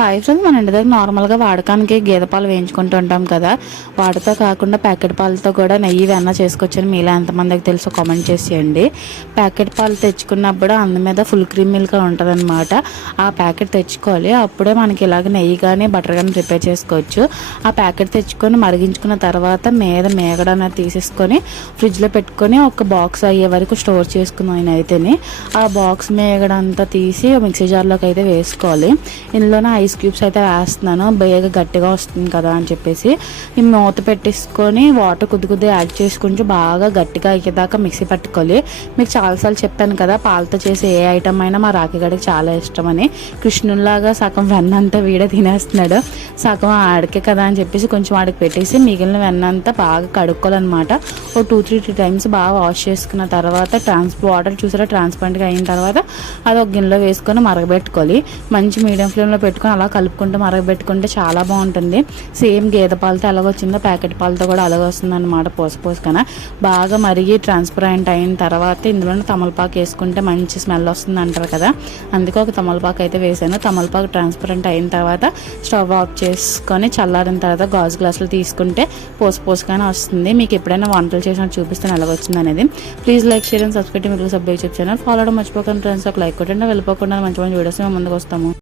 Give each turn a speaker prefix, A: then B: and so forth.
A: Hi friends మన ఇంటి దగ్గర నార్మల్గా వాడకానికి గేదె పాలు వేయించుకుంటూ ఉంటాం కదా. వాటితో కాకుండా ప్యాకెట్ పాలతో కూడా నెయ్యి వెన్న చేసుకోవచ్చని మీలో ఎంతమందికి తెలుసో కామెంట్ చేసేయండి ప్యాకెట్ పాలు తెచ్చుకున్నప్పుడు అందు మీద ఫుల్ క్రీమ్ మిల్క్ ఉంటుంది అనమాట ఆ ప్యాకెట్ తెచ్చుకోవాలి. అప్పుడే మనకి ఇలాగ నెయ్యి కానీ బటర్ కానీ ప్రిపేర్ చేసుకోవచ్చు. ఆ ప్యాకెట్ తెచ్చుకొని మరిగించుకున్న తర్వాత మీద మేగడ అనేది తీసేసుకొని ఫ్రిడ్జ్లో పెట్టుకొని ఒక బాక్స్ అయ్యే వరకు స్టోర్ చేసుకున్నాను అయితేనే ఆ బాక్స్ మేగడ అంతా తీసి మిక్సీ జార్లోకి అయితే వేసుకోవాలి. ఇందులోనే ఐస్ క్యూబ్స్ అయితే వేస్తున్నాను. బేగ గట్టిగా వస్తుంది కదా అని చెప్పేసి ఈ మూత పెట్టేసుకొని వాటర్ కొద్ది కొద్ది యాడ్ చేసుకుంటూ బాగా గట్టిగా అయ్యేదాకా మిక్సీ పట్టుకోవాలి. మీకు చాలాసార్లు చెప్పాను కదా పాలతో చేసే ఏ ఐటమ్ అయినా మా రాఖీగడికి చాలా ఇష్టమని. కృష్ణుల్లాగా సగం వెన్న అంతా తినేస్తున్నాడు. సగం ఆడికే కదా అని చెప్పేసి కొంచెం ఆడికి పెట్టేసి మిగిలిన వెన్న అంతా బాగా కడుక్కోవాలన్నమాట. ఒక టూ త్రీ టూ టైమ్స్ బాగా వాష్ చేసుకున్న తర్వాత ట్రాన్స్ వాటర్ చూసారా ట్రాన్స్పరెంట్గా అయిన తర్వాత అది ఒక గిన్నెలో వేసుకొని మరగబెట్టుకోవాలి. మంచి మీడియం ఫ్లేమ్లో పెట్టుకొని అలా కలుపుకుంటూ మరగబెట్టుకుంటే చాలా బాగుంటుంది. సేమ్ గేదె పాలతో ఎలాగొచ్చిందో ప్యాకెట్ పాలతో కూడా అలాగ వస్తుంది అనమాట పోసపోసుకన బాగా మరిగి ట్రాన్స్పరెంట్ అయిన తర్వాత ఇందులోనే తమలపాకు వేసుకుంటే మంచి స్మెల్ వస్తుంది అంటారు కదా. అందుకే ఒక తమలపాకు అయితే వేసాను. తమలపాకు ట్రాన్స్పరెంట్ అయిన తర్వాత స్టవ్ ఆఫ్ చేసుకొని చల్లారిన తర్వాత గాజు గ్లాసులు తీసుకుంటే పోసపోసుకొని వస్తుంది. మీకు ఎప్పుడైనా వంటలు చేసినట్టు చూపిస్తాను ఎలా వచ్చింది అనేది. Please like share and subscribe మీరు సబ్స్క్రైబ్ ఛానల్ ఫాలో అవడం మర్చిపోకండి ఫ్రెండ్స్. ఒక లైక్ కొట్టండి వెళ్ళిపోకుండా మంచి మంచి వీడియోస్ మేము ముందుకు వస్తాము.